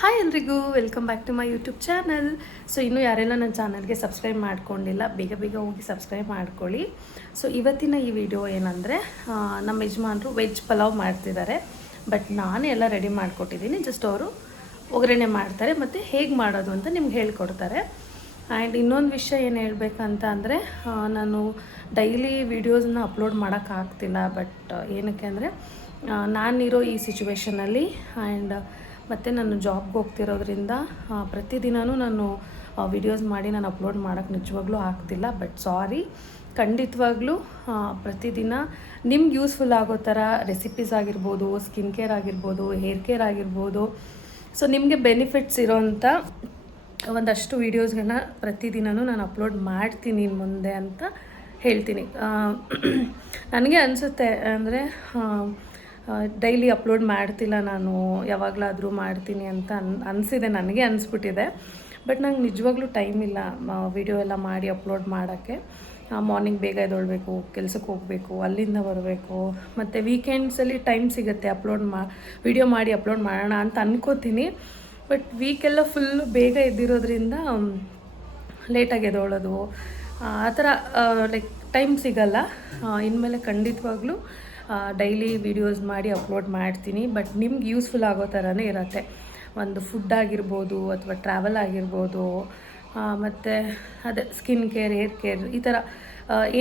Hi ಎಲ್ರಿಗೂ welcome back to my YouTube channel. So ಇನ್ನೂ ಯಾರೆಲ್ಲ ನನ್ನ ಚಾನಲ್ಗೆ ಸಬ್ಸ್ಕ್ರೈಬ್ ಮಾಡ್ಕೊಂಡಿಲ್ಲ ಬೇಗ ಬೇಗ ಹೋಗಿ ಸಬ್ಸ್ಕ್ರೈಬ್ ಮಾಡ್ಕೊಳ್ಳಿ. ಸೊ ಇವತ್ತಿನ ಈ ವಿಡಿಯೋ ಏನಂದರೆ ನಮ್ಮ ಯಜಮಾನರು ವೆಜ್ ಪಲಾವ್ ಮಾಡ್ತಿದ್ದಾರೆ. ಬಟ್ ನಾನೇ ಎಲ್ಲ ರೆಡಿ ಮಾಡಿಕೊಟ್ಟಿದ್ದೀನಿ. ಜಸ್ಟ್ ಅವರು ಒಗ್ಗರಣೆ ಮಾಡ್ತಾರೆ ಮತ್ತು ಹೇಗೆ ಮಾಡೋದು ಅಂತ ನಿಮ್ಗೆ ಹೇಳ್ಕೊಡ್ತಾರೆ. ಆ್ಯಂಡ್ ಇನ್ನೊಂದು ವಿಷಯ ಏನು ಹೇಳಬೇಕಂತ ಅಂದರೆ ನಾನು ಡೈಲಿ ವೀಡಿಯೋಸನ್ನ ಅಪ್ಲೋಡ್ ಮಾಡೋಕ್ಕಾಗ್ತಿಲ್ಲ. ಬಟ್ ಏನಕ್ಕೆ ಅಂದರೆ ನಾನಿರೋ ಈ ಸಿಚುವೇಷನಲ್ಲಿ ಆ್ಯಂಡ್ ಮತ್ತು ನಾನು ಜಾಬ್ಗೆ ಹೋಗ್ತಿರೋದ್ರಿಂದ ಪ್ರತಿದಿನವೂ ನಾನು ವಿಡಿಯೋಸ್ ಮಾಡಿ ನಾನು ಅಪ್ಲೋಡ್ ಮಾಡೋಕ್ಕೆ ನಿಜವಾಗ್ಲೂ ಆಗ್ತಿಲ್ಲ. ಬಟ್ ಸಾರಿ, ಖಂಡಿತವಾಗ್ಲೂ ಪ್ರತಿದಿನ ನಿಮ್ಗೆ ಯೂಸ್ಫುಲ್ ಆಗೋ ಥರ ರೆಸಿಪೀಸ್ ಆಗಿರ್ಬೋದು, ಸ್ಕಿನ್ ಕೇರ್ ಆಗಿರ್ಬೋದು, ಹೇರ್ ಕೇರ್ ಆಗಿರ್ಬೋದು, ಸೊ ನಿಮಗೆ ಬೆನಿಫಿಟ್ಸ್ ಇರೋಂಥ ಒಂದಷ್ಟು ವೀಡಿಯೋಸ್ಗಳನ್ನ ಪ್ರತಿದಿನವೂ ನಾನು ಅಪ್ಲೋಡ್ ಮಾಡ್ತೀನಿ ಮುಂದೆ ಅಂತ ಹೇಳ್ತೀನಿ. ನನಗೆ ಅನಿಸುತ್ತೆ ಅಂದರೆ ಡೈಲಿ ಅಪ್ಲೋಡ್ ಮಾಡ್ತಿಲ್ಲ ನಾನು, ಯಾವಾಗಲಾದರೂ ಮಾಡ್ತೀನಿ ಅಂತ ಅನಿಸಿದೆ, ನನಗೆ ಅನಿಸ್ಬಿಟ್ಟಿದೆ. ಬಟ್ ನಂಗೆ ನಿಜವಾಗ್ಲೂ ಟೈಮ್ ಇಲ್ಲ ವಿಡಿಯೋ ಎಲ್ಲ ಮಾಡಿ ಅಪ್ಲೋಡ್ ಮಾಡೋಕ್ಕೆ. ಮಾರ್ನಿಂಗ್ ಬೇಗ ಎದ್ದೇಳಬೇಕು, ಕೆಲಸಕ್ಕೆ ಹೋಗಬೇಕು, ಅಲ್ಲಿಂದ ಬರಬೇಕು, ಮತ್ತು ವೀಕೆಂಡ್ಸಲ್ಲಿ ಟೈಮ್ ಸಿಗುತ್ತೆ ವಿಡಿಯೋ ಮಾಡಿ ಅಪ್ಲೋಡ್ ಮಾಡೋಣ ಅಂತ ಅಂದ್ಕೋತೀನಿ. ಬಟ್ ವೀಕೆಲ್ಲ ಫುಲ್ಲು ಬೇಗ ಎದ್ದಿರೋದ್ರಿಂದ ಲೇಟಾಗಿ ಎದ್ದೇಳೋದು ಆ ಥರ ಲೈಕ್ ಟೈಮ್ ಸಿಗಲ್ಲ. ಇನ್ಮೇಲೆ ಖಂಡಿತವಾಗ್ಲೂ ಡೈಲಿ ವೀಡಿಯೋಸ್ ಮಾಡಿ ಅಪ್ಲೋಡ್ ಮಾಡ್ತೀನಿ. ಬಟ್ ನಿಮ್ಗೆ ಯೂಸ್ಫುಲ್ ಆಗೋ ಥರನೇ ಇರುತ್ತೆ. ಒಂದು ಫುಡ್ ಆಗಿರ್ಬೋದು ಅಥವಾ ಟ್ರಾವೆಲ್ ಆಗಿರ್ಬೋದು, ಮತ್ತು ಅದೇ ಸ್ಕಿನ್ ಕೇರ್, ಹೇರ್ ಕೇರ್, ಈ ಥರ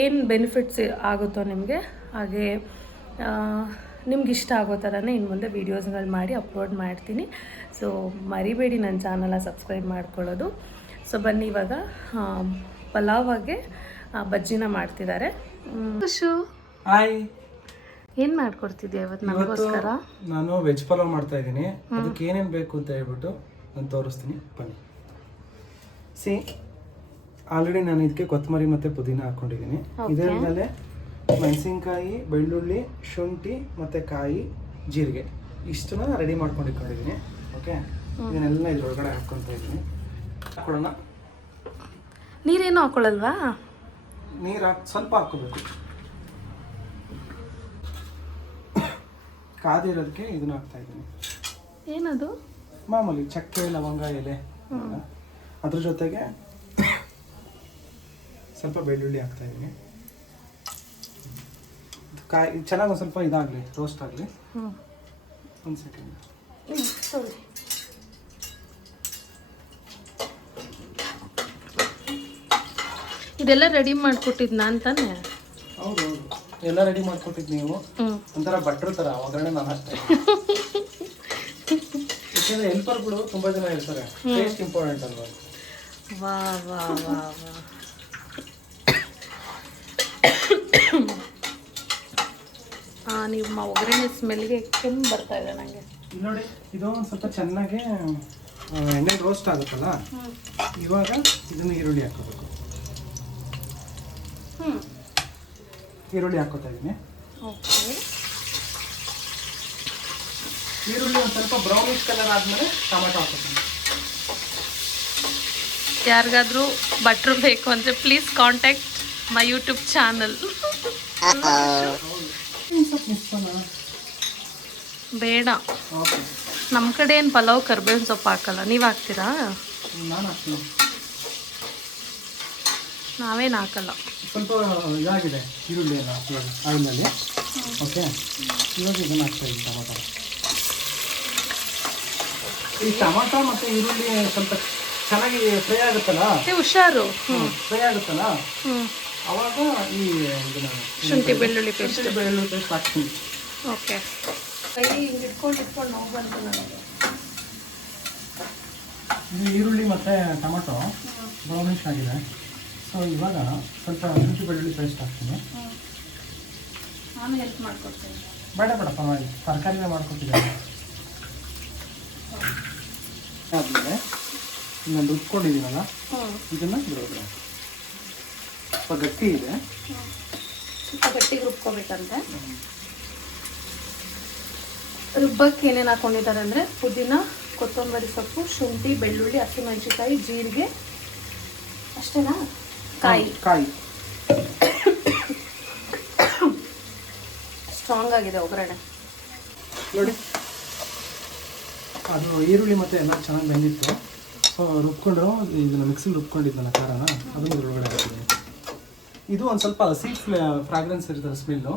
ಏನು ಬೆನಿಫಿಟ್ಸ್ ಆಗುತ್ತೋ ನಿಮಗೆ, ಹಾಗೆ ನಿಮ್ಗೆ ಇಷ್ಟ ಆಗೋ ಥರನೇ ಇನ್ನು ಮುಂದೆ ವೀಡಿಯೋಸ್ಗಳು ಮಾಡಿ ಅಪ್ಲೋಡ್ ಮಾಡ್ತೀನಿ. ಸೊ ಮರಿಬೇಡಿ ನನ್ನ ಚಾನಲ್ನ ಸಬ್ಸ್ಕ್ರೈಬ್ ಮಾಡ್ಕೊಳ್ಳೋದು. ಸೊ ಬನ್ನಿ ಇವಾಗ ಪಲಾವಾಗೆ ಬಜ್ಜಿನ ಮಾಡ್ತಿದ್ದಾರೆ. ಹಾಯ್, ಏನು ಮಾಡ್ಕೊಡ್ತಿದ್ದೆ ಇವತ್ತು ನನಗೋಸ್ಕರ? ನಾನು ವೆಜ್ ಪಲಾವ್ ಮಾಡ್ತಾ ಇದ್ದೀನಿ. ಅದಕ್ಕೆ ಏನೇನು ಬೇಕು ಅಂತ ಹೇಳ್ಬಿಟ್ಟು ನಾನು ತೋರಿಸ್ತೀನಿ, ಬನ್ನಿ. ಆಲ್ರೆಡಿ ನಾನು ಇದಕ್ಕೆ ಕೊತ್ತಂಬರಿ ಮತ್ತು ಪುದೀನ ಹಾಕ್ಕೊಂಡಿದ್ದೀನಿ. ಇದರ ಮೇಲೆ ಮೆಣಸಿನ್ಕಾಯಿ, ಬೆಳ್ಳುಳ್ಳಿ, ಶುಂಠಿ ಮತ್ತು ಕಾಯಿ, ಜೀರಿಗೆ ಇಷ್ಟನ್ನ ರೆಡಿ ಮಾಡ್ಕೊಂಡಿದ್ದೀನಿ. ಓಕೆ, ಇದನ್ನೆಲ್ಲ ಇದ್ರೊಳಗಡೆ ಹಾಕ್ಕೊತಾ ಇದ್ದೀನಿ. ಹಾಕೊಳ್ಳೋಣ. ನೀರೇನು ಹಾಕೊಳ್ಳಲ್ವಾ? ನೀರು ಸ್ವಲ್ಪ ಹಾಕ್ಕೋಬೇಕು. ಕಾದಿರೋದಕ್ಕೆ ಇದನ್ನ ಹಾಕ್ತಾ ಇದ್ದೀನಿ. ಏನದು? ಮಾಮೂಲಿ ಚಕ್ಕೆ, ಲವಂಗ, ಎಲೆ. ಅದ್ರ ಜೊತೆಗೆ ಸ್ವಲ್ಪ ಬೆಳ್ಳುಳ್ಳಿ ಹಾಕ್ತಾ ಇದ್ದೀನಿ. ಕಾಯಿ ಚೆನ್ನಾಗಿ ಒಂದು ಸ್ವಲ್ಪ ಇದಾಗಲಿ, ರೋಸ್ಟ್ ಆಗಲಿ. ಒಂದು ಸೆಕೆಂಡ್. ಇದೆಲ್ಲ ರೆಡಿ ಮಾಡಿಕೊಟ್ಟಿದ್ನ ಅಂತಾನೆ? ಹೌದು, ಎಲ್ಲ ರೆಡಿ ಮಾಡ್ಕೊಟ್ಟಿದ್ದು ನೀವು. ಒಂಥರ ಭಟ್ರು ಥರ ಒಗ್ಗರಣೆ ನಾನು ಹಾಕ್ತಾ ಯಾಕೆಂದರೆ ಹೆಲ್ಪರ್ಗಳು ತುಂಬ ಜನ ಇರ್ತಾರೆ. ಟೇಸ್ಟ್ ಇಂಪಾರ್ಟೆಂಟ್ ಅಲ್ವಾ? ವಾ ವಾ ವಾ ವಾ. ನೀವು ಒಗ್ಗರಣೆ ಸ್ಮೆಲ್ಗೆ ಕೆಮ್ಮು ಬರ್ತಾ ಇದೆ ನನಗೆ. ನೋಡಿ, ಇದು ಒಂದು ಸ್ವಲ್ಪ ಚೆನ್ನಾಗಿ ಎಣ್ಣೆ ರೋಸ್ಟ್ ಆಗುತ್ತಲ್ಲ, ಇವಾಗ ಇದನ್ನು ಈರುಳ್ಳಿ ಹಾಕೋಬೇಕು. ಈರುಳ್ಳಿ ಹಾಕೋತಾ ಇದ್ದೀನಿ. ಈರುಳ್ಳಿ ಒಂದು ಸ್ವಲ್ಪ ಬ್ರೌನಿಶ್ ಕಲರ್ ಆದಮೇಲೆ ಟೊಮೆಟೊ ಹಾಕೋತೀನಿ. ಯಾರಿಗಾದ್ರೂ ಬಟ್ರು ಬೇಕು ಅಂದರೆ please contact my YouTube channel. ಬೇಡ, ನಮ್ಮ ಕಡೆ ಏನು ಪಲಾವ್ ಕರ್ಬೇವಿನ ಸೊಪ್ಪು ಹಾಕಲ್ಲ. ನೀವು ಹಾಕ್ತೀರಾ? ನಾನು ಹಾಕ್ತೀನಿ. ನಾವೇನು ಹಾಕಲ್ಲ. ಸ್ವಲ್ಪ ಇದಾಗಿದೆ ಈರುಳ್ಳಿ ಎಲ್ಲ ಆಯಿಲಲ್ಲಿ. ಓಕೆ, ಇವಾಗ ಇದನ್ನು ಹಾಕ್ತಾ ಇದ್ದೀನಿ. ಟೊಮೊಟೊ, ಈ ಟೊಮೊಟೊ ಮತ್ತು ಈರುಳ್ಳಿ ಸ್ವಲ್ಪ ಚೆನ್ನಾಗಿ ಫ್ರೈ ಆಗುತ್ತಲ್ಲ, ಹುಷಾರು, ಫ್ರೈ ಆಗುತ್ತಲ್ಲ, ಅವಾಗ ಈ ಶುಂಠಿ ಬೆಳ್ಳುಳ್ಳಿ ಪೇಸ್ಟ್ ಹಾಕ್ತೀನಿ. ಓಕೆ, ಕೈ ಹಿಂಗೆ ಇಟ್ಕೊಂಡು ನೋವು ಬಂತು ನನಗೆ. ಇದು ಈರುಳ್ಳಿ ಮತ್ತು ಟೊಮೊಟೊ ಬ್ರೌನಿಶ್ ಆಗಿದೆ. ಸೊ ಇವಾಗ ಸ್ವಲ್ಪ ಶುಂಠಿ ಬೆಳ್ಳುಳ್ಳಿ ಪೇಸ್ಟ್ ಹಾಕ್ತೀನಿ. ನಾನು ಹೆಲ್ಪ್ ಮಾಡ್ಕೊಡ್ತೀನಿ. ಬೇಡ ಪರವಾಗಿಲ್ಲ, ತರಕಾರಿನೇ ಮಾಡ್ಕೊಟ್ಟಿದ್ದೀನಿ. ಆದಮೇಲೆ ನಾನು ರುಬ್ಕೊಂಡಿದ್ದೀನಲ್ಲ, ಇದನ್ನು ಇದ್ರೊಳಗಡೆ ಸ್ವಲ್ಪ ಗಟ್ಟಿ ಇದೆ, ಸ್ವಲ್ಪ ಗಟ್ಟಿಗೆ ರುಬ್ಕೋಬೇಕಂತೆ. ರುಬ್ಬಕ್ಕೆ ಏನೇನು ಹಾಕೊಂಡಿದ್ದಾರೆ ಅಂದರೆ ಪುದೀನ, ಕೊತ್ತಂಬರಿ ಸೊಪ್ಪು, ಶುಂಠಿ, ಬೆಳ್ಳುಳ್ಳಿ, ಹಸಿಮೆಣಸಿನಕಾಯಿ, ಜೀರಿಗೆ, ಅಷ್ಟೇನಾ? ಕಾಯಿ ಸ್ಟ್ರಾಂಗ್ ಆಗಿದೆ ಒಗ್ಗರಣೆ ನೋಡಿ. ಅದು ಈರುಳ್ಳಿ ಮತ್ತು ಎಲ್ಲ ಚೆನ್ನಾಗಿ ಬೆಂದಿತ್ತು. ಸೊ ರುಬ್ಕೊಂಡು ಇದನ್ನು ಮಿಕ್ಸಿಗೆ ರುಬ್ಕೊಂಡಿದ್ದಲ್ಲ ಖಾರನ ಅದನ್ನು ಒಳಗಡೆ ಹಾಕ್ತೀನಿ. ಇದು ಒಂದು ಸ್ವಲ್ಪ ಹಸಿ ಫ್ರಾಗ್ರೆನ್ಸ್ ಇರ್ತದೆ ಸ್ಮೆಲ್ಲು.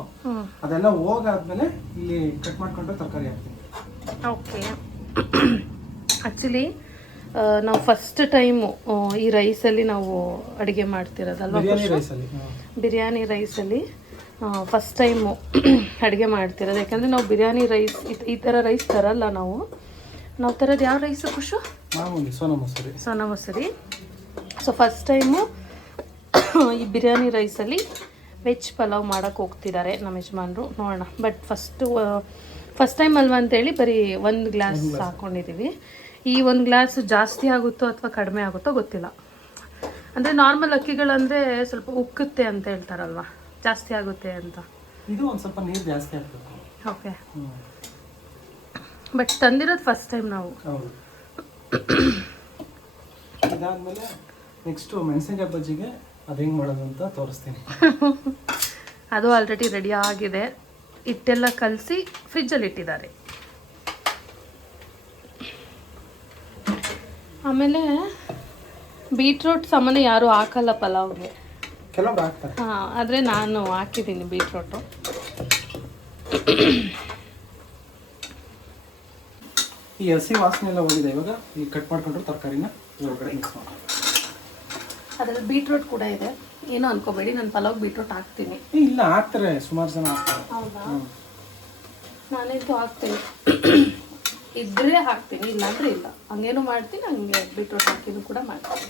ಅದೆಲ್ಲ ಹೋಗಾದ್ಮೇಲೆ ಇಲ್ಲಿ ಕಟ್ ಮಾಡ್ಕೊಂಡು ತರಕಾರಿ ಹಾಕ್ತೀನಿ. ಓಕೆ. ಆ್ಯಕ್ಚುಲಿ ನಾವು ಫಸ್ಟ್ ಟೈಮು ಈ ರೈಸಲ್ಲಿ ನಾವು ಅಡುಗೆ ಮಾಡ್ತಿರೋದಲ್ವ, ಬಿರಿಯಾನಿ ರೈಸಲ್ಲಿ ಫಸ್ಟ್ ಟೈಮು ಅಡುಗೆ ಮಾಡ್ತಿರೋದು. ಯಾಕಂದರೆ ನಾವು ಬಿರಿಯಾನಿ ರೈಸ್ ಈ ಥರ ರೈಸ್ ತರಲ್ಲ. ನಾವು ತರೋದು ಯಾವ ರೈಸು ಖುಷು? Sona Masoori. So first time ಈ ಬಿರಿಯಾನಿ ರೈಸಲ್ಲಿ ವೆಜ್ ಪಲಾವ್ ಮಾಡೋಕ್ಕೆ ಹೋಗ್ತಿದ್ದಾರೆ ನಮ್ಮ ಯಜಮಾನ್ರು. ನೋಡೋಣ. ಬಟ್ ಫಸ್ಟ್ ಟೈಮ್ ಅಲ್ವಾ ಅಂತೇಳಿ ಬರೀ 1 ಗ್ಲಾಸ್ ಹಾಕ್ಕೊಂಡಿದ್ದೀವಿ. ಈ 1 ಗ್ಲಾಸ್ ಜಾಸ್ತಿ ಆಗುತ್ತೋ ಅಥವಾ ಕಡಿಮೆ ಆಗುತ್ತೋ ಗೊತ್ತಿಲ್ಲ. ಅಂದರೆ ನಾರ್ಮಲ್ ಅಕ್ಕಿಗಳಂದರೆ ಸ್ವಲ್ಪ ಉಕ್ಕುತ್ತೆ ಅಂತ ಹೇಳ್ತಾರಲ್ವ, ಜಾಸ್ತಿ ಆಗುತ್ತೆ ಅಂತ. ಇದು ಒಂದು ಸ್ವಲ್ಪ ನೀರು ಜಾಸ್ತಿ ಆಗ್ತದೆ. ಓಕೆ. ಬಟ್ ತಂದಿರೋದು ಫಸ್ಟ್ ಟೈಮ್ ನಾವು. ಇದಾದ್ಮೇಲೆ ನೆಕ್ಸ್ಟು ಮೆಣಸಿನಕಾಯಿ ಬಜ್ಜಿಗೆ ಅದು ಹೆಂಗೆ ಮಾಡೋದು ಅಂತ ತೋರಿಸ್ತೀನಿ. ಅದು ಆಲ್ರೆಡಿ ರೆಡಿ ಆಗಿದೆ. ಹಿಟ್ಟೆಲ್ಲ ಕಲಸಿ ಫ್ರಿಜ್ಜಲ್ಲಿ ಇಟ್ಟಿದ್ದಾರೆ. ಆಮೇಲೆ ಬೀಟ್ರೂಟ್ ಸಾಮಾನ್ಯ ಯಾರು ಹಾಕಲ್ಲ ಪಲಾವ್ಗೆ, ಕೆಲವ್ರು ಹಾಕ್ತಾರೆ. ಹಾಂ, ಆದರೆ ನಾನು ಹಾಕಿದ್ದೀನಿ ಬೀಟ್ರೂಟು. ಈ ಹಸಿ ವಾಸನೆ ಎಲ್ಲ ಹೋಗಿದೆ. ಇವಾಗ ಈ ಕಟ್ ಮಾಡ್ಕೊಂಡ್ರೆ ತರಕಾರಿನ ಒಳಗಡೆ ಮಿಕ್ಸ್ ಮಾಡಿ. ಅದರಲ್ಲಿ ಬೀಟ್ರೂಟ್ ಕೂಡ ಇದೆ, ಏನೋ ಅನ್ಕೋಬೇಡಿ, ನಾನು ಪಲಾವ್ ಬೀಟ್ರೂಟ್ ಹಾಕ್ತೀನಿ. ಇಲ್ಲ, ಹಾಕ್ತಾರೆ, ಸುಮಾರು ಜನ ಹಾಕ್ತಾರೆ. ಹೌದಾ? ನಾನಂತೂ ಹಾಕ್ತೀನಿ. ಇದ್ರೆ ಹಾಕ್ತೀನಿ, ಇಲ್ಲಾಂದ್ರೆ ಇಲ್ಲ. ಹಂಗೇನು ಮಾಡ್ತೀನಿ, ಹಂಗೆ ಬೀಟ್ರೂಟ್ ಹಾಕಿನೂ ಕೂಡ ಮಾಡ್ತೀನಿ.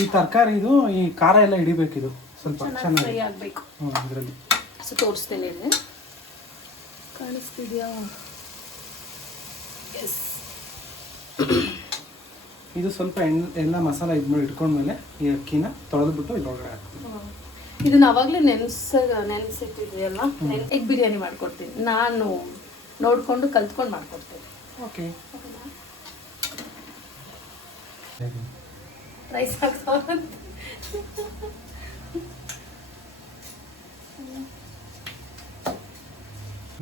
ಈ ತರಕಾರಿದು ಈ ಖಾರ ಎಲ್ಲ ಹಿಡಿಬೇಕಿದು ಸ್ವಲ್ಪ ಚೆನ್ನಾಗಿ ಫ್ರೈ ಆಗಬೇಕು. ಇದರಲ್ಲಿ ಸೊ ತೋರಿಸ್ತೇನೆ. ಇಲ್ಲಿ ಕಾಣಿಸ್ತಿದೆಯಾ? ಎಸ್. ಇದು ಸ್ವಲ್ಪ ಎಲ್ಲ ಮಸಾಲ ಇದ್ಮೇಲೆ ಇಟ್ಕೊಂಡ್ಮೇಲೆ ಈ ಅಕ್ಕಿನ ತೊಳೆದ್ಬಿಟ್ಟು ಇದ್ರೊಳಗಡೆ ಹಾಕ್ತೀನಿ. ಇದನ್ನ ಅವಾಗಲೇ ನೆನೆಸಿಟ್ಟಿದ್ವಿ. ಎಗ್ ಬಿರಿಯಾನಿ ಮಾಡ್ಕೊಡ್ತೀನಿ ನಾನು, ನೋಡಿಕೊಂಡು ಕಲ್ತ್ಕೊಂಡು ಮಾಡ್ಕೊಡ್ತೀನಿ. ಓಕೆ. ರೈಸ್ ಹಾಕ್ತಾವ.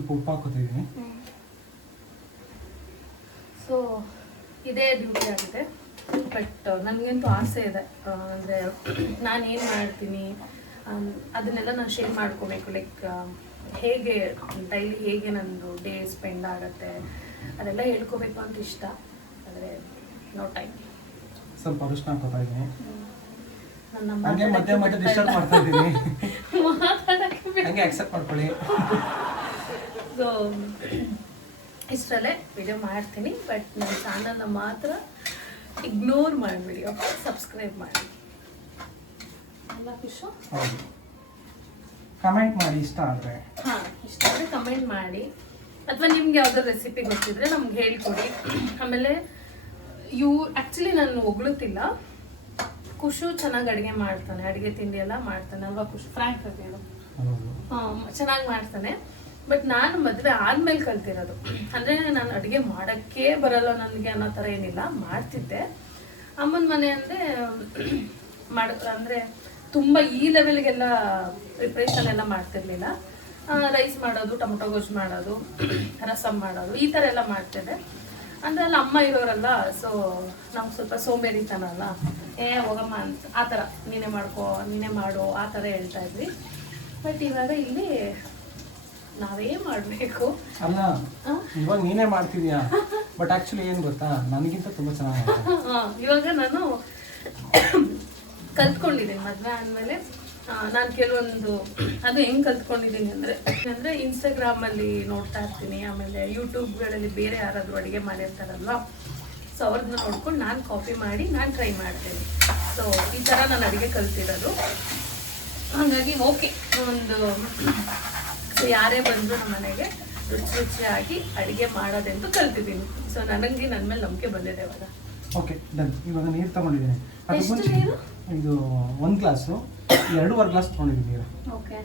ಉಪ್ಪು ಹಾಕೋತಿದ್ದೀನಿ. ಸೊ ಇದೇ ಡ್ಯೂಟಿ ಆಗಿದೆ. ಬಟ್ ನನಗಂತೂ ಆಸೆ ಇದೆ, ಅಂದರೆ ನಾನೇನು ಮಾಡ್ತೀನಿ ಅದನ್ನೆಲ್ಲ ನಾನು ಶೇರ್ ಮಾಡ್ಕೋಬೇಕು. ಲೈಕ್ ಹೇಗೆ ಡೈಲಿ ಹೇಗೆ ನಂದು ಡೇ ಸ್ಪೆಂಡ್ ಆಗುತ್ತೆ ಅದೆಲ್ಲ ಹೇಳ್ಕೋಬೇಕು ಅಂತ ಇಷ್ಟ. ಆದರೆ ನೋ ಟೈಮ್. ಸ್ವಲ್ಪ ಅರಿಶಿನ ಹಾಕೋತಾ ಇದ್ದೀನಿ. ನನ್ನ ಹಂಗೆ ಮಧ್ಯೆ ಮಧ್ಯೆ ಡಿಸ್ಟರ್ಬ್ ಮಾಡ್ತಾ ಇದ್ದೀನಿ. ಹಂಗೆ ಅಕ್ಸೆಪ್ಟ್ ಮಾಡ್ಕೊಳ್ಳಿ. ಸೊ ಇಷ್ಟರಲ್ಲೇ ವಿಡಿಯೋ ಮಾಡ್ತೀನಿ. ಬಟ್ ನನ್ನ ಚಾನಲ್ನ ಮಾತ್ರ ಇಗ್ನೋರ್ ಮಾಡಿಬಿಡಿ. ಓಕೆ, ಸಬ್ಸ್ಕ್ರೈಬ್ ಮಾಡಿ. ಎಲ್ಲ ಖುಷು. ಹೌದು, ಕಮೆಂಟ್ ಮಾಡಿ ಇಷ್ಟ ಆದರೆ. ಹಾಂ, ಇಷ್ಟ ಆದರೆ ಕಮೆಂಟ್ ಮಾಡಿ. ಅಥವಾ ನಿಮ್ಗೆ ಯಾವ್ದಾದ್ರು ರೆಸಿಪಿ ಗೊತ್ತಿದ್ರೆ ನಮ್ಗೆ ಹೇಳ್ಕೊಡಿ. ಆಮೇಲೆ ಆ್ಯಕ್ಚುಲಿ ನಾನು ಹೊಗಳುತ್ತಿಲ್ಲ, ಖುಷು ಚೆನ್ನಾಗಿ ಅಡುಗೆ ಮಾಡ್ತಾನೆ, ಅಡುಗೆ ತಿಂಡಿ ಎಲ್ಲ ಮಾಡ್ತಾನೆ ಅಲ್ವಾ ಖುಷು? ಫ್ರ್ಯಾಂಕ್ ಆಗಿ ಹೇಳು. ಚೆನ್ನಾಗಿ ಮಾಡ್ತಾನೆ. ಬಟ್ ನಾನು ಮದುವೆ ಆದ್ಮೇಲೆ ಕಲ್ತಿರೋದು. ಅಂದರೆ ನಾನು ಅಡುಗೆ ಮಾಡೋಕ್ಕೆ ಬರಲ್ಲ ನನಗೆ ಅನ್ನೋ ಥರ ಏನಿಲ್ಲ, ಮಾಡ್ತಿದ್ದೆ. ಅಮ್ಮನ ಮನೆ ಅಂದರೆ ಅಂದರೆ ತುಂಬ ಈ ಲೆವೆಲ್ಗೆಲ್ಲ ಪ್ರಿಪ್ರೇಷನ್ ಎಲ್ಲ ಮಾಡ್ತಿರ್ಲಿಲ್ಲ. ರೈಸ್ ಮಾಡೋದು, ಟೊಮೊಟೊ ಗೊಜ್ಜು ಮಾಡೋದು, ರಸಮ್ ಮಾಡೋದು, ಈ ಥರ ಎಲ್ಲ ಮಾಡ್ತಿದ್ದೆ. ಅಂದರೆ ಅಲ್ಲಿ ಅಮ್ಮ ಇರೋರಲ್ಲ, ಸೊ ನಮ್ಗೆ ಸ್ವಲ್ಪ ಸೋಂಬೇರಿತನ ಅಲ್ಲ, ಹೋಗಮ್ಮ ಅಂತ ಆ ಥರ, ನೀನೇ ಮಾಡ್ಕೋ, ನೀನೇ ಮಾಡು ಆ ಥರ ಹೇಳ್ತಾ ಇದ್ವಿ. ಬಟ್ ಇವಾಗ ಇಲ್ಲಿ ನಾವೇ ಮಾಡಬೇಕು. ಅಲ್ಲ, ಇವಾಗ ನೀನೇ ಮಾಡ್ತಿದ್ಯಾ, ಬಟ್ ಆ್ಯಕ್ಚುಲಿ ಏನು ಗೊತ್ತಾ, ನನಗಿಂತ ತುಂಬ ಚೆನ್ನಾಗಿ. ಇವಾಗ ನಾನು ಕಲ್ತ್ಕೊಂಡಿದ್ದೀನಿ ಮದುವೆ ಆದಮೇಲೆ. ನಾನು ಕೆಲವೊಂದು ಅದು ಹೆಂಗೆ ಕಲ್ತ್ಕೊಂಡಿದ್ದೀನಿ ಅಂದರೆ ಇನ್ಸ್ಟಾಗ್ರಾಮಲ್ಲಿ ನೋಡ್ತಾ ಇರ್ತೀನಿ. ಆಮೇಲೆ ಯೂಟ್ಯೂಬ್ಗಳಲ್ಲಿ ಬೇರೆ ಯಾರಾದರೂ ಅಡುಗೆ ಮಾಡಿರ್ತಾರಲ್ವ, ಸೊ ಅವ್ರನ್ನ ನೋಡ್ಕೊಂಡು ನಾನು ಕಾಪಿ ಮಾಡಿ ನಾನು ಟ್ರೈ ಮಾಡ್ತೀನಿ. ಸೊ ಈ ಥರ ನಾನು ಅಡುಗೆ ಕಲ್ತಿರೋದು. ಹಾಗಾಗಿ ಓಕೆ, ಒಂದು ಸೊ ಯಾರೇ ಬಂದರೂ ನಮ್ಮ ಮನೆಗೆ ರುಚಿಯಾಗಿ ಅಡುಗೆ ಮಾಡೋದೆಂದು ಕಲ್ತಿದ್ದೀನಿ. ಸೊ ನನಗೆ ನನ್ನ ಮೇಲೆ ನಂಬಿಕೆ ಬಂದಿದೆ ಇವಾಗ. Okay, done. ಇವಾಗ ನೀರು ತೊಗೊಂಡಿದ್ದೀನಿ. ಎಷ್ಟು ನೀರು? ಇದು 1 ಗ್ಲಾಸು 2.5 ಗ್ಲಾಸ್ ತೊಗೊಂಡಿದ್ದೀನಿ ನೀರು. ಓಕೆ.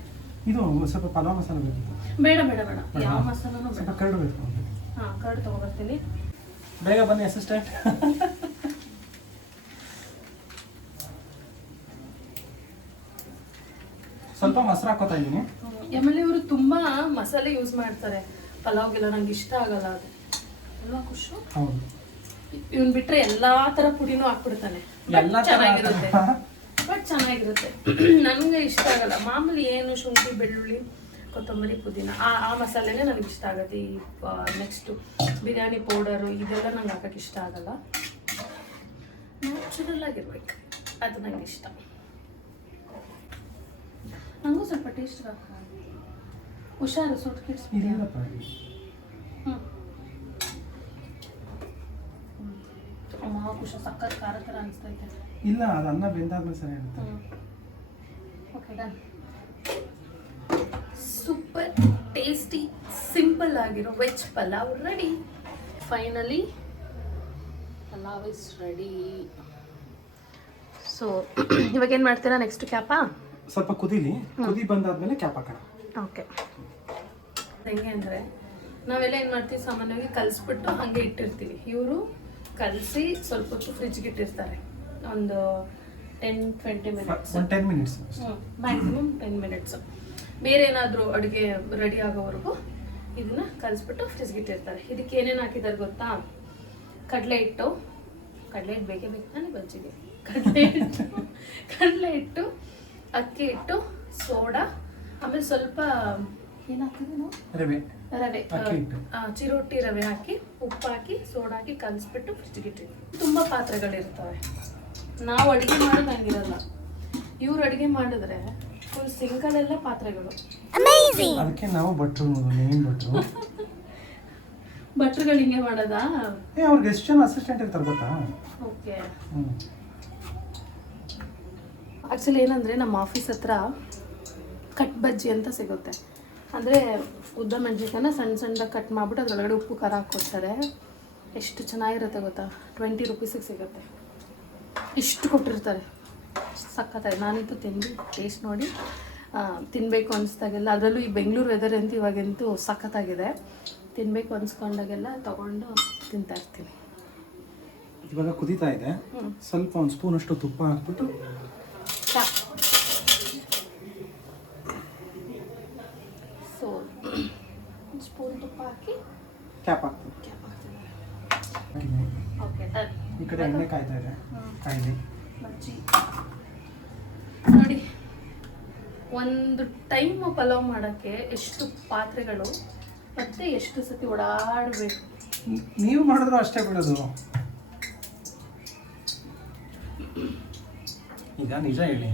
ಇದು ಸ್ವಲ್ಪ ಪಲಾವ್ ಮಸಾಲ ಬೇಕಿತ್ತು. ಬೇಡ ಬೇಡ ಬೇಡ, ಯಾವ ಮಸಾಲನೂ ಬೇಡ. ಸ್ವಲ್ಪ ಕರಡು ಬೇಕು. ಹಾಂ, ಕರಡು ತೊಗೊಬರ್ತೀನಿ. ಬೇಗ ಬನ್ನಿ ಅಸಿಸ್ಟೆಂಟ್. ಸ್ವಲ್ಪ ಮೊಸರು ಹಾಕೋತಾ ಇದ್ದೀನಿ. ಆಮೇಲೆ ಇವರು ತುಂಬ ಮಸಾಲೆ ಯೂಸ್ ಮಾಡ್ತಾರೆ. ಪಲಾವ್ಗೆಲ್ಲ ನಂಗೆ ಇಷ್ಟ ಆಗಲ್ಲ ಅದು ಅಲ್ವಾ ಖುಷು. ಹೌದು, ಇವನ್ ಬಿಟ್ರೆ ಎಲ್ಲಾ ತರ ಪುಡಿನೂ ಹಾಕ್ಬಿಡ್ತಾನೆ. ಚೆನ್ನಾಗಿರುತ್ತೆ ಬಟ್ ಚೆನ್ನಾಗಿರುತ್ತೆ. ನನಗೆ ಇಷ್ಟ ಆಗಲ್ಲ ಮಾಮೂಲಿ ಏನು ಶುಂಠಿ ಬೆಳ್ಳುಳ್ಳಿ ಕೊತ್ತಂಬರಿ ಪುದೀನ ಆ ಮಸಾಲೆನೇ ನನಗೆ ಇಷ್ಟ ಆಗುತ್ತೆ. ಈ ನೆಕ್ಸ್ಟು ಬಿರಿಯಾನಿ ಪೌಡರು ಇದೆಲ್ಲ ನಂಗೆ ಹಾಕಕ್ಕೆ ಇಷ್ಟ ಆಗಲ್ಲ. ನ್ಯಾಚುರಲ್ ಆಗಿರ್ಬೇಕು, ಅದು ನಂಗೆ ಇಷ್ಟ. ನನಗೂ ಸ್ವಲ್ಪ ಟೇಸ್ಟ್ ಹುಷಾರು ಸೊಟ್ಟು ಕಿಡಿಸ್ಬಿಡಿ. ಅಮ್ಮ ಖುಷಿ ಸಕ್ಕತ್ ಖಾರ ಥರ ಅನಿಸ್ತೈತೆ. ಇಲ್ಲ, ಅದು ಅನ್ನ ಬೆಂದಾದ್ಮೇಲೆ ಸರಿ ಆಗುತ್ತೆ. Okay done. Super tasty simple ಆಗಿರೋ veg pulao ready. Finally pulao is ready. So ಇವಾಗ ಏನು ಮಾಡ್ತೀರಾ ನೆಕ್ಸ್ಟ್ ಕ್ಯಾಪಾ? ಸ್ವಲ್ಪ ಕುದಿ ಬಂದಾದ್ಮೇಲೆ ಕ್ಯಾಪ್ ಹಾಕೋಣ. ಓಕೆ. ಹೆಂಗೆ ಅಂದರೆ ನಾವೆಲ್ಲ ಏನು ಮಾಡ್ತೀವಿ ಸಾಮಾನ್ಯವಾಗಿ ಕಲಿಸ್ಬಿಟ್ಟು ಹಾಗೆ ಇಟ್ಟಿರ್ತೀವಿ. ಇವರು ಕಲಸಿ ಸ್ವಲ್ಪ ಹೊತ್ತು ಫ್ರಿಜ್ಗೆ ಇಟ್ಟಿರ್ತಾರೆ, ಒಂದು 10-20 ಮಿನಿಟ್ಸ್, 10 ಮಿನಿಟ್ಸ್ ಮ್ಯಾಕ್ಸಿಮಮ್ 10 ಮಿನಿಟ್ಸ್. ಬೇರೆ ಏನಾದರೂ ಅಡುಗೆ ರೆಡಿ ಆಗೋವರೆಗೂ ಇದನ್ನ ಕಲಿಸ್ಬಿಟ್ಟು ಫ್ರಿಜ್ಗೆ ಇಟ್ಟಿರ್ತಾರೆ. ಇದಕ್ಕೆ ಏನೇನು ಹಾಕಿದ್ದಾರೆ ಗೊತ್ತಾ? ಕಡಲೆ ಹಿಟ್ಟು ಬೇಕೇ ಬೇಕು ತಾನೇ ಬಜ್ಜಿಗೆ. ಕಡಲೆ ಹಿಟ್ಟು, ಅಕ್ಕಿ ಹಿಟ್ಟು, ಸೋಡಾ, ಆಮೇಲೆ ಸ್ವಲ್ಪ ಏನು ಹಾಕಿದ್ರು ರವೆ, ಚಿರೋಟಿ ರವೆ ಹಾಕಿ, ಉಪ್ಪು ಹಾಕಿ, ಸೋಡಾ ಹಾಕಿ ಕಲಿಸ್ಬಿಟ್ಟು ಫ್ರಿಜ್ಗೆ ಇಟ್ಟಿರ್ತೀವಿ. ತುಂಬ ಪಾತ್ರೆಗಳಿರ್ತವೆ. ನಾವು ಅಡುಗೆ ಮಾಡೋದು ಹಂಗಿರಲ್ಲ. ಇವ್ರು ಅಡುಗೆ ಮಾಡಿದ್ರೆ ಫುಲ್ ಸಿಂಕಲ್ಲೆಲ್ಲ ಪಾತ್ರೆಗಳು. ಅದಕ್ಕೆ ನಾವು ಭಟ್ರುಗಳು ಹಿಂಗೆ ಮಾಡೋದಾ? ಅವ್ರಿಗೆ ಎಷ್ಟು ಜನ ಅಸಿಸ್ಟೆಂಟ್ ಇರ್ತಾರೆ ಗೊತ್ತಾ? ಓಕೆ. ಆ್ಯಕ್ಚುಲಿ ಏನಂದರೆ ನಮ್ಮ ಆಫೀಸ್ ಹತ್ರ ಕಟ್ ಬಜ್ಜಿ ಅಂತ ಸಿಗುತ್ತೆ. ಅಂದರೆ ಉದ್ದ ಮೆಣಸಿನ್ಕಾಯನ್ನ ಸಣ್ಣದಾಗಿ ಕಟ್ ಮಾಡಿಬಿಟ್ಟು ಅದರೊಳಗಡೆ ಉಪ್ಪು ಖಾರ ಹಾಕ್ಕೊಡ್ತಾರೆ. ಎಷ್ಟು ಚೆನ್ನಾಗಿರುತ್ತೆ ಗೊತ್ತಾ? 20 ರೂಪೀಸಿಗೆ ಸಿಗುತ್ತೆ. ಇಷ್ಟು ಕೊಟ್ಟಿರ್ತಾರೆ, ಸಕ್ಕತ್ತಾಗಿ. ನಾನಿಂತೂ ತಿಂದು ಟೇಸ್ಟ್ ನೋಡಿ ತಿನ್ನಬೇಕು ಅನಿಸ್ದಾಗೆಲ್ಲ, ಅದರಲ್ಲೂ ಈ ಬೆಂಗಳೂರು ವೆದರ್ ಅಂತೂ ಇವಾಗಂತೂ ಸಖತ್ತಾಗಿದೆ. ತಿನ್ನಬೇಕು ಅನಿಸ್ಕೊಂಡಾಗೆಲ್ಲ ತೊಗೊಂಡು ತಿಂತಾ ಇರ್ತೀನಿ. ಇವಾಗ ಕುದೀತಾ ಇದೆ, ಸ್ವಲ್ಪ ಒಂದು ಸ್ಪೂನ್ ಅಷ್ಟು ತುಪ್ಪ ಹಾಕ್ಬಿಟ್ಟು ಸ್ಪೂನ್ ತುಪ್ಪ ಹಾಕಿ ಕ್ಯಾಪ್ ಹಾಕ್ತೀನಿ. Okay done. ಈ ಕಡೆ ಎಣ್ಣೆ ಕಾಯ್ತಾ ಇದೆ, ಕಾಯ್ಲಿ ಬಜ್ಜಿ ನೋಡಿ. ಒಂದು ಟೈಮ್ ಪಲಾವ್ ಮಾಡೋಕ್ಕೆ ಎಷ್ಟು ಪಾತ್ರೆಗಳು ಮತ್ತೆ ಎಷ್ಟು ಸತಿ ಓಡಾಡಬೇಕು. ನೀವು ಮಾಡಿದ್ರು ಅಷ್ಟೇ ಬಿಡೋದು. ಈಗ ನಿಜ ಹೇಳಿ,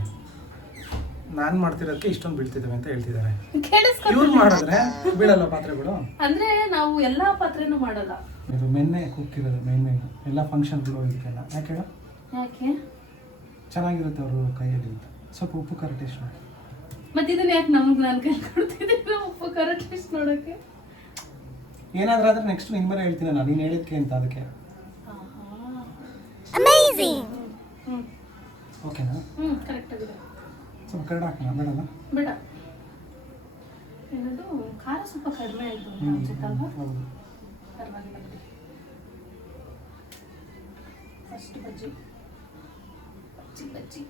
ನಾನು ಮಾಡ್ತಿರೋದಕ್ಕೆ ಇಷ್ಟೊಂದು ಬೀಳ್ತಿದ್ದಾವೆ ಅಂತ ಹೇಳ್ತಿದ್ದಾರೆ. ಇವ್ರು ಮಾಡಿದ್ರೆ ಬೀಳಲ್ಲ ಪಾತ್ರೆಗಳು. ಅಂದ್ರೆ ನಾವು ಎಲ್ಲಾ ಪಾತ್ರೆನೂ ಮಾಡಲ್ಲ. ಇದು ಮೆನ್ನೆ ಕುಕ್ಕಿರೋದು ಮೇನ್ ಎಲ್ಲ ಫಂಕ್ಷನ್ಗಳು ಇದಕ್ಕೆಲ್ಲ. ಯಾಕೆ ಹೇಳ? ಯಾಕೆ ಚೆನ್ನಾಗಿರುತ್ತೆ ಅವರು ಕೈಯಲ್ಲಿ ಅಂತ. ಸ್ವಲ್ಪ ಉಪ್ಪು ಖಾರ ಟೇಸ್ಟ್ ಮಾಡಿ. ಮತ್ತೆ ಇದನ್ನ ಯಾಕೆ ನಮ್ಗೆ ನಾನು ಕೈ ಕೊಡ್ತಿದ್ದೀನಿ ಉಪ್ಪು ಖಾರ ಟೇಸ್ಟ್ ನೋಡೋಕ್ಕೆ? ಏನಾದ್ರೂ ಆದ್ರೆ ನೆಕ್ಸ್ಟ್ ನಿನ್ ಮೇಲೆ ಹೇಳ್ತೀನಿ ನಾನು, ನೀನು ಹೇಳಿದ್ಕೆ ಅಂತ. ಅದಕ್ಕೆ ಓಕೆನಾ? ಕರೆಕ್ಟ್ ಆಗಿದೆ. ಸ್ವಲ್ಪ ಕರಡು ಹಾಕೋಣ, ಬೇಡಲ್ಲ? ಬೇಡ. ಏನದು ಖಾರ ಸ್ವಲ್ಪ ಕಡಿಮೆ ಆಯಿತು ಅನ್ಸುತ್ತಲ್ವಾ? ಹೌದು, ಪರವಾಗಿಲ್ಲ. ಫಸ್ಟ್ ಬಜ್ಜಿ ಬಜ್ಜಿ ಬಜ್ಜಿ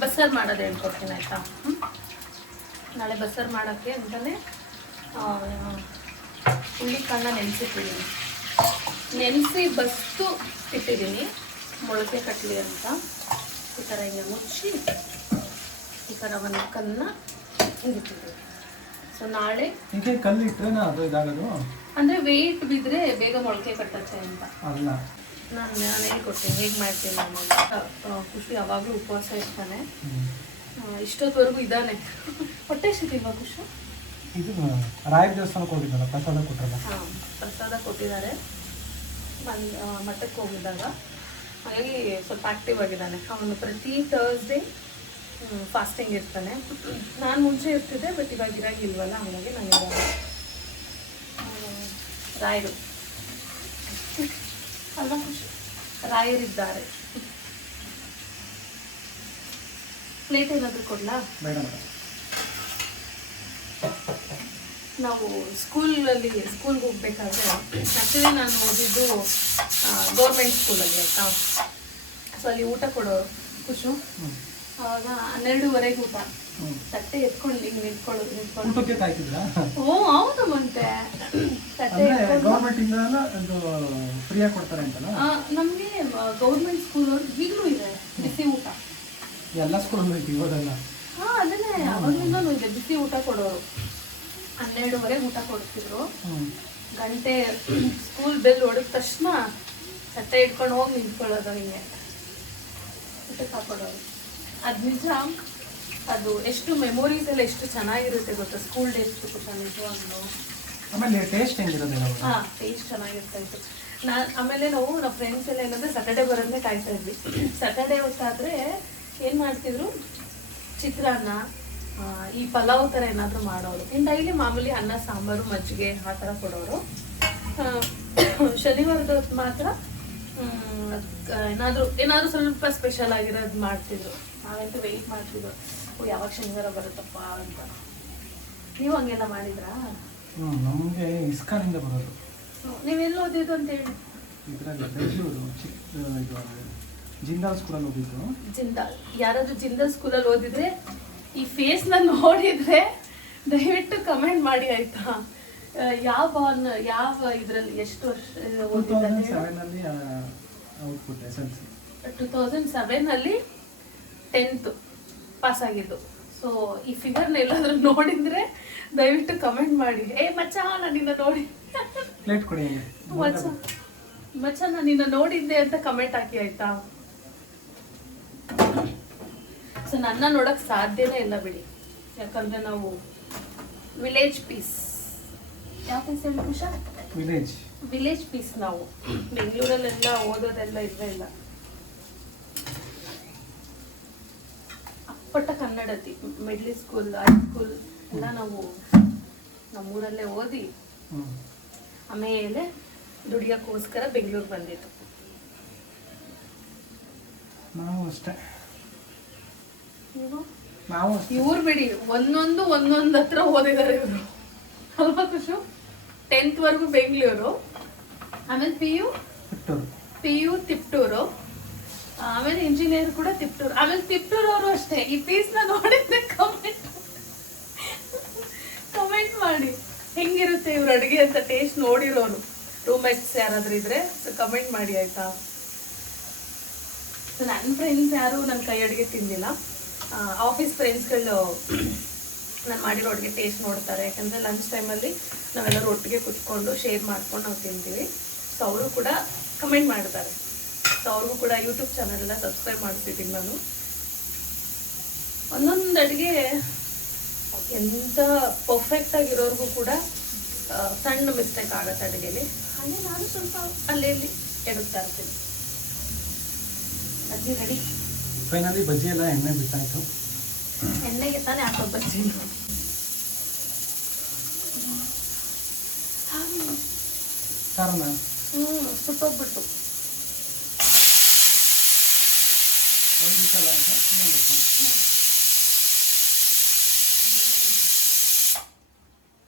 ಬಸ್ಸಾರು ಮಾಡೋದು ಹೇಳ್ಕೊಡ್ತೀನಿ ಆಯಿತಾ? ನಾಳೆ ಬಸ್ಸಾರು ಮಾಡೋಕ್ಕೆ ಅಂತಲೇ ಹುಳ್ಳಿಕಾಳನ್ನ ನೆನೆಸಿಟ್ಟಿದ್ದೀನಿ. ನೆನೆಸಿ ಬಸ್ತು ಇಟ್ಟಿದ್ದೀನಿ, ಮೊಳಕೆ ಕಟ್ಟಲಿ ಅಂತ. ಈ ಥರ ಹಿಂಗೆ ಮುಚ್ಚಿ ಈ ಥರ ಒಂದು ಕಲ್ಲನ್ನ ಹಿಂಗಿಟ್ಟಿದ್ದೀನಿ. ಸೊ ನಾಳೆ ಹೀಗೆ ಕಲ್ಲು ಇಟ್ಟರೆ ಅದು ಇದಾಗೋದು, ಅಂದರೆ ವೆಯ್ಟ್ ಬಿದ್ದರೆ ಬೇಗ ಮೊಳಕೆ ಕಟ್ಟತ್ತೆ ಅಂತ. ಅಲ್ಲ, ನಾನು ಹೇಳ್ಕೊಡ್ತೀನಿ ಹೇಗೆ ಮಾಡ್ತೀನಿ ನಾನು ಅಂತ. ಖುಷಿ ಯಾವಾಗಲೂ ಉಪವಾಸ ಇರ್ತಾನೆ, ಇಷ್ಟೊತ್ತವರೆಗೂ ಇದ್ದಾನೆ. ಹೊಟ್ಟೆ ಸಿಗ್ತಿಲ್ವಾ ಖುಷಿ? ಇದು ರಾಯರ ದೇವಸ್ಥಾನಕ್ಕೆ ಹೋಗಿದ್ದಲ್ಲ, ಪ್ರಸಾದ ಕೊಟ್ಟರಲ್ಲ? ಹಾಂ, ಪ್ರಸಾದ ಕೊಟ್ಟಿದ್ದಾರೆ. ಮಠಕ್ಕೆ ಹೋಗಿದ್ದಾಗ, ಹಾಗಾಗಿ ಸ್ವಲ್ಪ ಆ್ಯಕ್ಟಿವ್ ಆಗಿದ್ದಾನೆ ಅವನು. ಪ್ರತಿ ಥರ್ಸ್ಡೇ ಫಾಸ್ಟಿಂಗ್ ಇರ್ತಾನೆ. ನಾನು ಮುಂಚೆ ಇರ್ತಿದ್ದೆ, ಬಟ್ ಇವಾಗ ಇರಾಗಿಲ್ವಲ್ಲ, ಹಾಗಾಗಿ ನಾನು ಇವಾಗ ರಾಯರು ಅಲ್ವಾ ಖುಷಿ? ರಾಯರಿದ್ದಾರೆ. ಪ್ಲೇಟ್ ಏನಾದರೂ ಕೊಡಲಾ? ಬೇಡ ಮೇಡಮ್. ನಾವು ಸ್ಕೂಲ್ಗೆ ಹೋಗ್ಬೇಕಾದ್ರೆ, ಆ್ಯಕ್ಚುಲಿ ನಾನು ಓದಿದ್ದು ಗೌರ್ಮೆಂಟ್ ಸ್ಕೂಲಲ್ಲಿ ಆಯಿತಾ. ಸೊ ಅಲ್ಲಿ ಊಟ ಕೊಡೋ ಖುಷು ಅವಾಗ 12:30 ಊಟ. ತಟ್ಟೆ ಎತ್ಕೊಂಡು ಹಿಂಗೆ ನಿಂತ್ಕೊಂಡು ಊಟಕ್ಕೆ ಕಾಯ್ತಿದ್ರಾ? ಓ ಹೌದು ಮತ್ತೆ ತಟ್ಟೆ ಗೌರ್ಮೆಂಟ್ ಇಂದ ಅದು ಫ್ರೀಯಾಗಿ ಕೊಡ್ತಾರೆ ಅಂತಲ್ಲ? ನಮಗೆ ಗೌರ್ಮೆಂಟ್ ಸ್ಕೂಲ್ ಅವ್ರು ಈಗಲೂ ಇದೆ ಬಿಸಿ ಊಟ. ಎಲ್ಲ ಸ್ಕೂಲಲ್ಲೂ ಐತಿ ಇವಾಗೆಲ್ಲ. ಅದನ್ನೇ ಅವಾಗ್ಲಿಂದನೂ ಇದೆ ಬಿಸಿ ಊಟ ಕೊಡೋರು. 12:30 ಊಟ ಕೊಡ್ತಿದ್ರು. ಗಂಟೆ ಸ್ಕೂಲ್ ಬೆಲ್ ಹೊಡೆದ ತಕ್ಷಣ ತಟ್ಟೆ ಇಟ್ಕೊಂಡು ಹೋಗಿ ನಿಂತ್ಕೊಳ್ಳೋದು ಹಿಂಗೆ ಊಟಕ್ಕೆ ಹಾಕೊಡೋರು. ಅದು ನಿಜ. ಅದು ಎಷ್ಟು ಮೆಮೊರೀಸ್ ಎಲ್ಲ ಎಷ್ಟು ಚೆನ್ನಾಗಿರುತ್ತೆ ಗೊತ್ತಾ ಸ್ಕೂಲ್ ಡೇಸ್ ನಿಜವಾಗ್ಲೂ. ಆಮೇಲೆ ಟೇಸ್ಟ್ ಹೆಂಗಿರೋದಿಲ್ಲ? ಹಾಂ ಟೇಸ್ಟ್ ಚೆನ್ನಾಗಿರ್ತಾ ಇತ್ತು. ಆಮೇಲೆ ನಾವು ನಮ್ಮ ಫ್ರೆಂಡ್ಸ್ ಎಲ್ಲ ಏನಂದರೆ ಸ್ಯಾಟರ್ಡೆ ಬರೋದನ್ನೇ ಕಾಯ್ತಾ ಇದ್ವಿ. ಸ್ಯಾಟರ್ಡೆ ಹೊತ್ತಾದರೆ ಏನು ಮಾಡ್ತಿದ್ರು, ಚಿತ್ರಾನ್ನ, ಈ ಪಲಾವ್ ಥರ ಏನಾದರೂ ಮಾಡೋರು. ಇನ್ನು ಡೈಲಿ ಮಾಮೂಲಿ ಅನ್ನ ಸಾಂಬಾರು ಮಜ್ಜಿಗೆ ಆ ಥರ ಕೊಡೋರು. ಶನಿವಾರದ ಹೊತ್ತು ಮಾತ್ರ ಏನಾದರೂ ಸ್ವಲ್ಪ ಸ್ಪೆಷಲ್ ಆಗಿರೋದು ಮಾಡ್ತಿದ್ರು. ನಾವಂತೂ ವೆಯ್ಟ್ ಮಾಡ್ತಿದ್ರು, ಯಾವಾಗ ಶನಿವಾರ ಬರುತ್ತಪ್ಪ ಅಂತ. ನೀವು ಹಂಗೆಲ್ಲ ಮಾಡಿದ್ರಾ? ನಮಗೆ ಇಸ್ಕಾನಿಂದ ಬರೋದು. ನೀವೆಲ್ಲ ಓದಿದ್ದು ಅಂತೇಳಿ? ಇದರಲ್ಲಿ ಬೆಂಗಳೂರು ಜಿಂದಾಲ್ ಸ್ಕೂಲಲ್ಲಿ ಓದಿದ್ದು. ಜಿಂದಾಲ್ ಯಾರಾದರೂ ಜಿಂದಾಲ್ ಸ್ಕೂಲಲ್ಲಿ ಓದಿದ್ರೆ ಈ ಫೇಸ್ನ ನೋಡಿದರೆ ದಯವಿಟ್ಟು ಕಮೆಂಟ್ ಮಾಡಿ ಆಯಿತಾ? ಯಾವ ಇದರಲ್ಲಿ ಎಷ್ಟು ವರ್ಷ ಓದಿದ್ದೆ? 2007 10th ಪಾಸ್ ಆಗಿದ್ದು. ಸೊ ಈ ಫಿಗರ್ನ ಎಲ್ಲಾದರೂ ನೋಡಿದ್ರೆ ದಯವಿಟ್ಟು ಕಮೆಂಟ್ ಮಾಡಿ. ಮಚ್ಚ ನಾನು ನಿನ್ನ ನೋಡಿ ಮಚ್ಚ ನಾನು ನಿನ್ನ ನೋಡಿದ್ದೆ ಅಂತ ಕಮೆಂಟ್ ಹಾಕಿ ಆಯ್ತಾ? ಸೊ ನನ್ನ ನೋಡಕ್ ಸಾಧ್ಯನೇ ಇಲ್ಲ ಬಿಡಿ, ಯಾಕಂದ್ರೆ ನಾವು ವಿಲೇಜ್ ಪೀಸ್. ಯಾವ ಪೀಸ್ ಹೇಳಿ ಖುಷಾ? Village piece. ನಾವು ಬೆಂಗಳೂರಲ್ಲೆಲ್ಲ ಓದೋದೆಲ್ಲ ಇಲ್ಲ. ಅಪ್ಪಟ್ಟ ಕನ್ನಡತಿ. ಮಿಡ್ಲ್ ಸ್ಕೂಲ್ ಹೈಸ್ಕೂಲ್ ಎಲ್ಲ ನಾವು ನಮ್ಮೂರಲ್ಲೇ ಓದಿ ಆಮೇಲೆ ದುಡಿಯೋಕ್ಕೋಸ್ಕರ ಬೆಂಗಳೂರು ಬಂದಿತ್ತು. ನಾವು ಅಷ್ಟೇ. ಇವ್ರು ಬಿಡಿ ಒಂದೊಂದು ಹತ್ರ ಓದಿದ್ದಾರೆ ಇವರು ಅಲ್ವಾ ಖುಷು? 10th ವರೆಗೂ ಬೆಂಗಳೂರು, ಆಮೇಲೆ ಪಿ ಯು ತಿಪ್ಟೂರು, ಆಮೇಲೆ ಇಂಜಿನಿಯರ್ ಕೂಡ ತಿಪ್ಟೂರು, ಆಮೇಲೆ ತಿಪ್ಟೂರು ಅವರು ಅಷ್ಟೇ. ಈ ಪೀಸ್ನ ನೋಡಿದ್ರೆ ಕಮೆಂಟ್ ಮಾಡಿ ಹೆಂಗಿರುತ್ತೆ ಇವ್ರ ಅಡುಗೆ ಅಂತ ಟೇಸ್ಟ್ ನೋಡಿರೋರು ರೂಮ್ಮೇಟ್ಸ್ ಯಾರಾದ್ರೂ ಇದ್ರೆ ಕಮೆಂಟ್ ಮಾಡಿ ಆಯ್ತಾ? ನನ್ನ ಫ್ರೆಂಡ್ಸ್ ಯಾರು ನನ್ನ ಕೈ ಅಡುಗೆ ತಿಂದಿಲ್ಲ. ಆಫೀಸ್ ಫ್ರೆಂಡ್ಸ್ಗಳು ನಾನು ಮಾಡಿರೋ ಅಡುಗೆ ಟೇಸ್ಟ್ ನೋಡ್ತಾರೆ. ಯಾಕಂದರೆ ಲಂಚ್ ಟೈಮಲ್ಲಿ ನಾವೆಲ್ಲರೂ ಒಟ್ಟಿಗೆ ಕುತ್ಕೊಂಡು ಶೇರ್ ಮಾಡ್ಕೊಂಡು ನಾವು ತಿಂತೀವಿ. ಸೊ ಅವರು ಕೂಡ ಕಮೆಂಟ್ ಮಾಡ್ತಾರೆ. ಸೊ ಅವ್ರಿಗೂ ಕೂಡ ಯೂಟ್ಯೂಬ್ ಚಾನಲ್ ಎಲ್ಲ ಸಬ್ಸ್ಕ್ರೈಬ್ ಮಾಡ್ತಿದ್ದೀನಿ ನಾನು. ಒಂದೊಂದು ಅಡುಗೆ ಎಂಥ ಪರ್ಫೆಕ್ಟ್ ಆಗಿರೋರ್ಗೂ ಕೂಡ ಸಣ್ಣ ಮಿಸ್ಟೇಕ್ ಆಗುತ್ತೆ ಅಡುಗೆಲಿ. ಹಾಗೆ ನಾನು ಸ್ವಲ್ಪ ಅಲ್ಲಿ ಎಡುತ್ತಾ ಇರ್ತೀನಿ. ಅಜ್ಜಿ ರೆಡಿ. ಫೈನಲಿ ಬಜ್ಜಿ ಎಲ್ಲ ಎಣ್ಣೆ ಬಿಟ್ಟಾಯ್ತು. ಎಣ್ಣೆಗೆ ತಾನೇ ಹಾಕೋದು ಬಜ್ಜಿ. ಕಾರಣ ಸುಟ್ಟೋಗ್ಬಿಟ್ಟು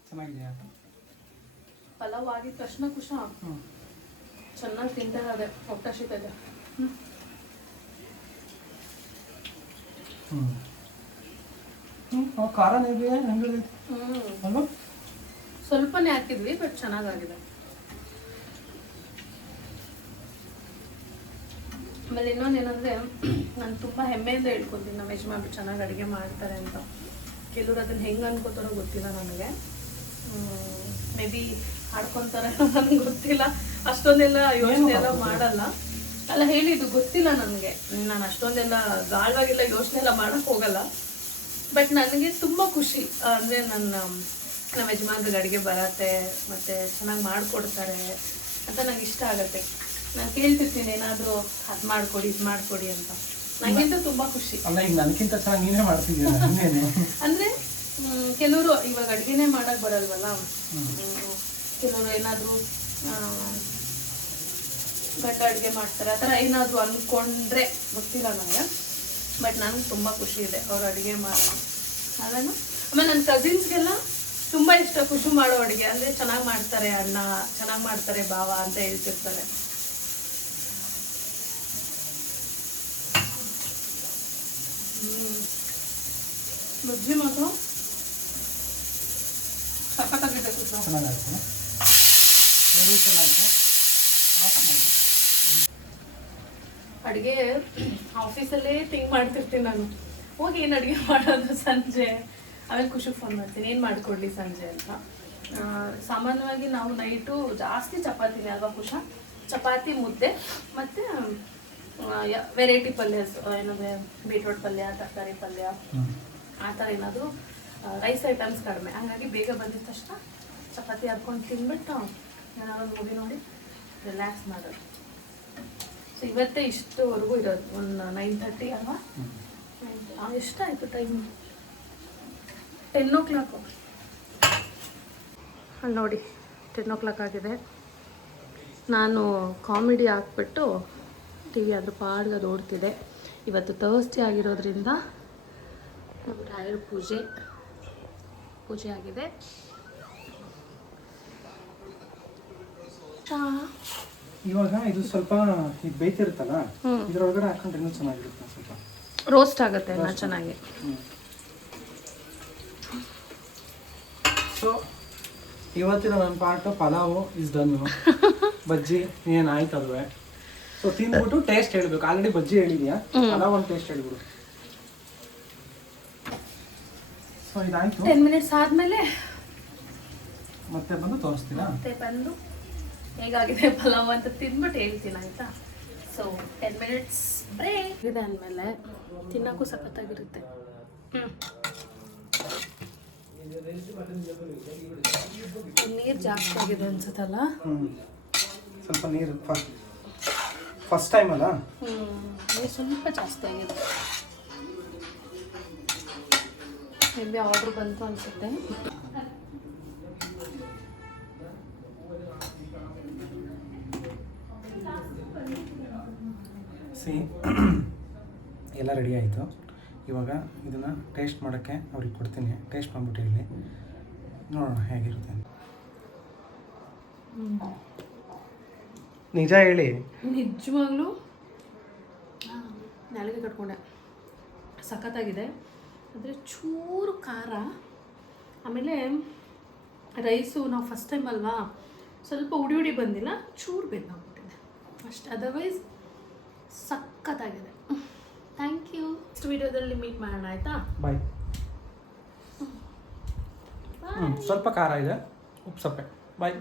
ಚೆನ್ನಾಗಿದೆಯಾ? ಪಲಾವ್ ಆಗಿದ ತಕ್ಷಣ ಖುಷಿ ಚೆನ್ನಾಗಿ ತಿಂತಾರೆ. ಊಟ ಸಿಗ್ತದೆ. ಖಾರ ಸ್ವಲ್ಪನೇ ಹಾಕಿದ್ವಿ, ಬಟ್ ಚೆನ್ನಾಗಾಗಿದೆ. ಆಮೇಲೆ ಇನ್ನೊಂದೇನಂದ್ರೆ ನಾನು ತುಂಬಾ ಹೆಮ್ಮೆಯಿಂದ ಹೇಳ್ಕೊತೀನಿ ನಮ್ಮ ಯಜಮಾನ್ರು ಚೆನ್ನಾಗಿ ಅಡುಗೆ ಮಾಡ್ತಾರೆ ಅಂತ. ಕೆಲವ್ರು ಅದನ್ನ ಹೆಂಗೆ ಅನ್ಕೋತಾರೋ ಗೊತ್ತಿಲ್ಲ ನನಗೆ. ಮೇ ಬಿ ಆಡ್ಕೊಂತಾರೆ ನನಗೆ ಗೊತ್ತಿಲ್ಲ. ಅಷ್ಟೊಂದೆಲ್ಲ ಯೋಚನೆ ಎಲ್ಲ ಮಾಡಲ್ಲ. ಅಲ್ಲ ಹೇಳಿದ್ದು ಗೊತ್ತಿಲ್ಲ ನನಗೆ. ನಾನು ಅಷ್ಟೊಂದೆಲ್ಲ ಗಾಢವಾಗಿಲ್ಲ ಯೋಚನೆ ಎಲ್ಲ ಮಾಡಕ್ ಹೋಗಲ್ಲ. ಬಟ್ ನನಗೆ ತುಂಬ ಖುಷಿ ಅಂದರೆ ನಮ್ಮ ಯಜಮಾನ್ರಿಗೆ ಅಡುಗೆ ಬರತ್ತೆ ಮತ್ತು ಚೆನ್ನಾಗಿ ಮಾಡಿಕೊಡ್ತಾರೆ ಅಂತ ನಂಗೆ ಇಷ್ಟ ಆಗುತ್ತೆ. ನಾನು ಕೇಳ್ತಿರ್ತೀನಿ ಏನಾದರೂ ಅದು ಮಾಡಿಕೊಡಿ ಇದು ಮಾಡಿಕೊಡಿ ಅಂತ. ನನಗಿಂತ ತುಂಬ ಖುಷಿ. ನನಗಿಂತ ಚೆನ್ನಾಗಿ ನೀನೇ ಮಾಡ್ತಿದ್ದೀಯ. ಅಂದರೆ ಕೆಲವರು ಇವಾಗ ಅಡುಗೆನೇ ಮಾಡೋಕ್ಕೆ ಬರಲ್ವಲ್ಲ, ಕೆಲವರು ಏನಾದರೂ ಗಟ್ಟ ಅಡುಗೆ ಮಾಡ್ತಾರೆ, ಆ ಥರ ಏನಾದರೂ ಅಂದ್ಕೊಂಡ್ರೆ ಗೊತ್ತಿಲ್ಲ ನನಗೆ. ಬಟ್ ನನಗೆ ತುಂಬ ಖುಷಿ ಇದೆ ಅವ್ರು ಅಡುಗೆ ಮಾಡೋದು. ಅದನ್ನು ಆಮೇಲೆ ನನ್ನ ಕಸಿನ್ಸ್ಗೆಲ್ಲ ತುಂಬ ಇಷ್ಟ ಖುಷಿ ಮಾಡೋ ಅಡುಗೆ. ಅಂದರೆ ಚೆನ್ನಾಗಿ ಮಾಡ್ತಾರೆ ಅಣ್ಣ, ಚೆನ್ನಾಗಿ ಮಾಡ್ತಾರೆ ಭಾವ ಅಂತ ಹೇಳ್ತಿರ್ತಾರೆ. ಬಜ್ಜಿ ಮಾತ್ರ ಸಖತ್ತಾಗಿದೆ. ಚೆನ್ನಾಗಾಗುತ್ತೆ. ಎರಡು ಚೆನ್ನಾಗಿದೆ. ಆಫ್ ಮಾಡಿ. ಅಡುಗೆ ಆಫೀಸಲ್ಲೇ ಥಿಂಕ್ ಮಾಡ್ತಿರ್ತೀನಿ ನಾನು, ಹೋಗಿ ಏನು ಅಡುಗೆ ಮಾಡೋದು ಸಂಜೆ, ಆಮೇಲೆ ಖುಷಿಗೆ ಫೋನ್ ಮಾಡ್ತೀನಿ ಏನು ಮಾಡಿಕೊಡ್ಲಿ ಸಂಜೆ ಅಂತ. ಸಾಮಾನ್ಯವಾಗಿ ನಾವು ನೈಟು ಜಾಸ್ತಿ ಚಪಾತಿನೇ ಅಲ್ವಾ ಖುಷ, ಚಪಾತಿ ಮುದ್ದೆ ಮತ್ತು ವೆರೈಟಿ ಪಲ್ಯ, ಏನಂದರೆ ಬೀಟ್ರೋಟ್ ಪಲ್ಯ, ತರಕಾರಿ ಪಲ್ಯ, ಆ ಥರ ಏನಾದರೂ ರೈಸ್ ಐಟಮ್ಸ್ ಕಡಿಮೆ. ಹಂಗಾಗಿ ಬೇಗ ಬಂದಿದ ತಕ್ಷಣ ಚಪಾತಿ ಹಾಕ್ಕೊಂಡು ತಿಂದ್ಬಿಟ್ಟು ಏನಾದ್ರು ಮೂವಿ ನೋಡಿ ರಿಲ್ಯಾಕ್ಸ್ ಮಾಡೋದು. ಸೊ ಇವತ್ತೇ ಇಷ್ಟುವರೆಗೂ ಇರೋದು, ಒಂದು 9:30 ಅಲ್ವಾ, ಎಷ್ಟಾಯಿತು ಟೈಮ್? 10 o'clock. ಅಲ್ಲಿ ನೋಡಿ 10 o'clock ಆಗಿದೆ. ನಾನು ಕಾಮಿಡಿ ಹಾಕ್ಬಿಟ್ಟು ಟಿ ವಿ ಅದ್ರ ಪಾಡ್ಗೆ ಅದು ಓಡ್ತಿದೆ. ಇವತ್ತು ಥರ್ಸ್ಡೇ ಆಗಿರೋದ್ರಿಂದ ನಮ್ಮ ರಾಯರ ಪೂಜೆ ಆಗಿದೆ. ಇವಾಗ ಇದು ಸ್ವಲ್ಪ ಇದು ಬೇಯ್ತಿರುತ್ತಲ್ಲ, ಇದ್ರೊಳಗಡೆ ಹಾಕೊಂಡ್ರೆ ಇನ್ನೂ ಚೆನ್ನಾಗಿರುತ್ತೆ. ಸ್ವಲ್ಪ ರೋಸ್ಟ್ ಆಗುತ್ತೆ ಎಲ್ಲ ಚೆನ್ನಾಗಿ. ಸೊ ಇವತ್ತಿನ ನನ್ನ ಪಾರ್ಟ್ ಪಲಾವು ಇಸ್ ಡನ್. ಬಜ್ಜಿ ಏನಾಯ್ತು ಅಲ್ವೇ. ಸೊ ತಿಂದ್ಬಿಟ್ಟು ಟೇಸ್ಟ್ ಹೇಳ್ಬೇಕು. ಆಲ್ರೆಡಿ ಬಜ್ಜಿ ಹೇಳಿದ್ಯಾ, ಪಲಾವ್ ಒಂದು ಟೇಸ್ಟ್ ಹೇಳ್ಬಿಡು. ಸೊ ಇದಾಯ್ತು. 10 minutes ಆದಮೇಲೆ ಮತ್ತೆ ಬಂದು ತೋರಿಸ್ತೀರಾ? ಮತ್ತೆ ಬಂದು ಹೇಗಾಗಿದೆ ಪಲಾವ್ ಅಂತ ತಿಂದ್ಬಿಟ್ಟು ಹೇಳ್ತೀನಿ ಆಯಿತಾ. ಸೊ 10 minutes ಬ್ರೇಕ್ ಇದೆ ಅಂದಮೇಲೆ ತಿನ್ನೋಕ್ಕೂ ಸಖತ್ತಾಗಿರುತ್ತೆ. ನೀರು ಜಾಸ್ತಿ ಆಗಿದೆ ಅನ್ಸುತ್ತಲ್ಲ. ಸ್ವಲ್ಪ ನೀರು ಫಸ್ಟ್ ಟೈಮ್ ಅಲ್ಲ, ನೀರು ಸ್ವಲ್ಪ ಜಾಸ್ತಿ ಆಗಿದೆ. ಮೇಬಿ ಆರ್ಡ್ರ್ ಬಂತು ಅನ್ಸುತ್ತೆ. ಎಲ್ಲ ರೆಡಿ ಆಯಿತು. ಇವಾಗ ಇದನ್ನು ಟೇಸ್ಟ್ ಮಾಡೋಕ್ಕೆ ಅವ್ರಿಗೆ ಕೊಡ್ತೀನಿ. ಟೇಸ್ಟ್ ಮಾಡ್ಬಿಟ್ಟು ಹೇಳಿ, ನೋಡೋಣ ಹೇಗಿರುತ್ತೆ ಅಂತ. ನಿಜ ಹೇಳಿ. ನಿಜವಾಗ್ಲೂ ನಾಳೆಗೆ ಕಟ್ಕೊಂಡೆ. ಸಖತ್ತಾಗಿದೆ. ಆದರೆ ಚೂರು ಖಾರ, ಆಮೇಲೆ ರೈಸು ನಾವು ಫಸ್ಟ್ ಟೈಮ್ ಅಲ್ವಾ, ಸ್ವಲ್ಪ ಉಡಿ ಬಂದಿಲ್ಲ, ಚೂರು ಬೇಕಾಗ್ಬಿಟ್ಟಿದೆ ಅಷ್ಟು. ಅದರ್ವೈಸ್ ಸಖತ್ತಾಗಿದೆ. Thank you. ನೆಕ್ಸ್ಟ್ ವಿಡಿಯೋದಲ್ಲಿ ಮೀಟ್ ಮಾಡೋಣ ಆಯಿತಾ. ಬಾಯ್. ಸ್ವಲ್ಪ ಖಾರ ಇದೆ, ಉಪ್ಪು ಸಪ್ಪೆ.